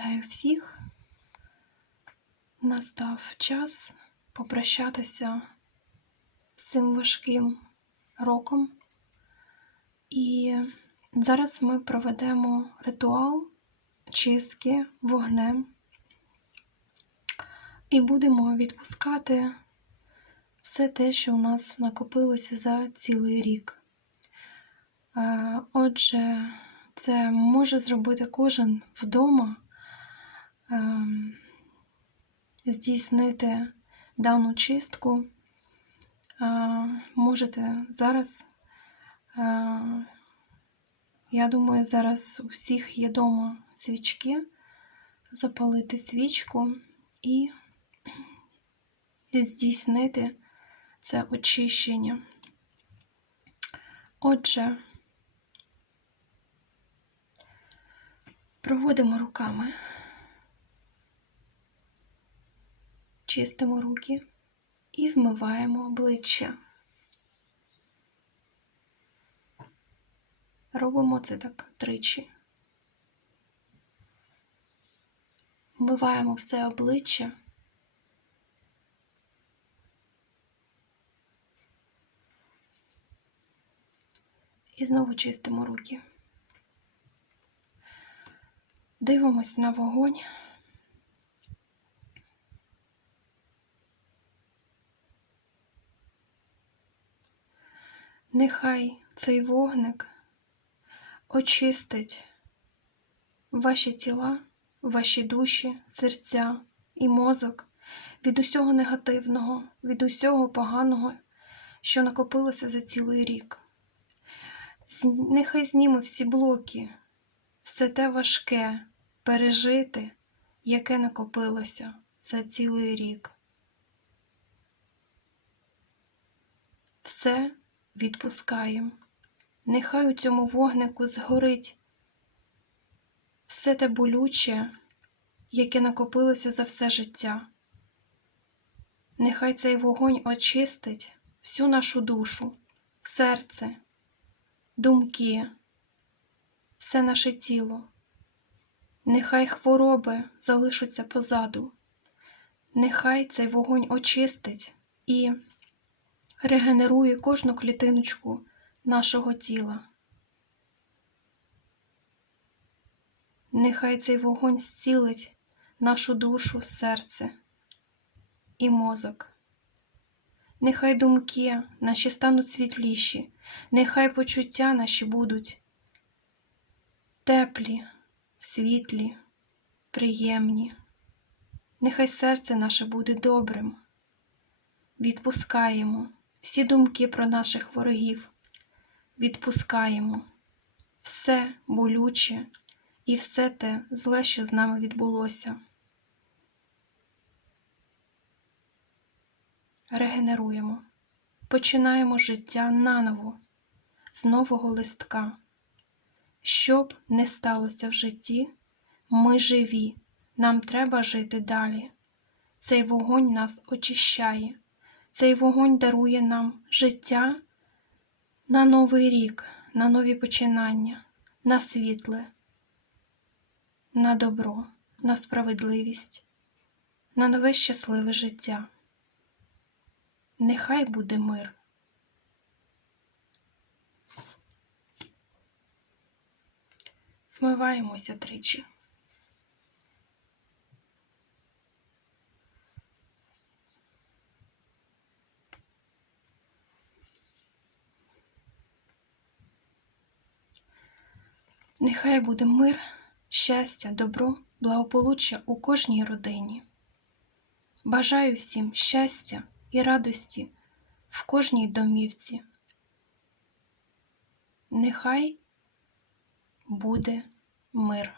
Вітаю всіх. Настав час попрощатися з цим важким роком. І зараз ми проведемо ритуал чистки вогнем і будемо відпускати все те, що у нас накопилося за цілий рік. Е, Отже, це може зробити кожен вдома, здійснити дану чистку. Можете зараз, я думаю, зараз у всіх є вдома свічки, запалити свічку і здійснити це очищення. Отже, Проводимо руками, чистимо руки і вмиваємо обличчя. Робимо це так тричі. Вмиваємо все обличчя. І знову чистимо руки. Дивимось на вогонь. Нехай цей вогник очистить ваші тіла, ваші душі, серця і мозок від усього негативного, від усього поганого, що накопилося за цілий рік. Нехай зніме всі блоки, все те важке пережити, яке накопилося за цілий рік. Все відпускаємо. Нехай у цьому вогнику згорить все те болюче, яке накопилося за все життя. Нехай цей вогонь очистить всю нашу душу, серце, думки, все наше тіло. Нехай хвороби залишаться позаду, нехай цей вогонь очистить і регенерує кожну клітиночку нашого тіла. Нехай цей вогонь зцілить нашу душу, серце і мозок. Нехай думки наші стануть світліші, нехай почуття наші будуть теплі світлі, приємні. Нехай серце наше буде добрим. Відпускаємо всі думки про наших ворогів, відпускаємо все болюче і все те зле, що з нами відбулося. Регенеруємо, починаємо життя наново, з нового листка. Що б не сталося в житті, ми живі, нам треба жити далі. Цей вогонь нас очищає, цей вогонь дарує нам життя на новий рік, на нові починання, на світле, на добро, на справедливість, на нове щасливе життя. Нехай буде мир. Вмиваємося тричі. Нехай буде мир, щастя, добро, благополуччя у кожній родині. Бажаю всім щастя і радості в кожній домівці. Нехай буде мир.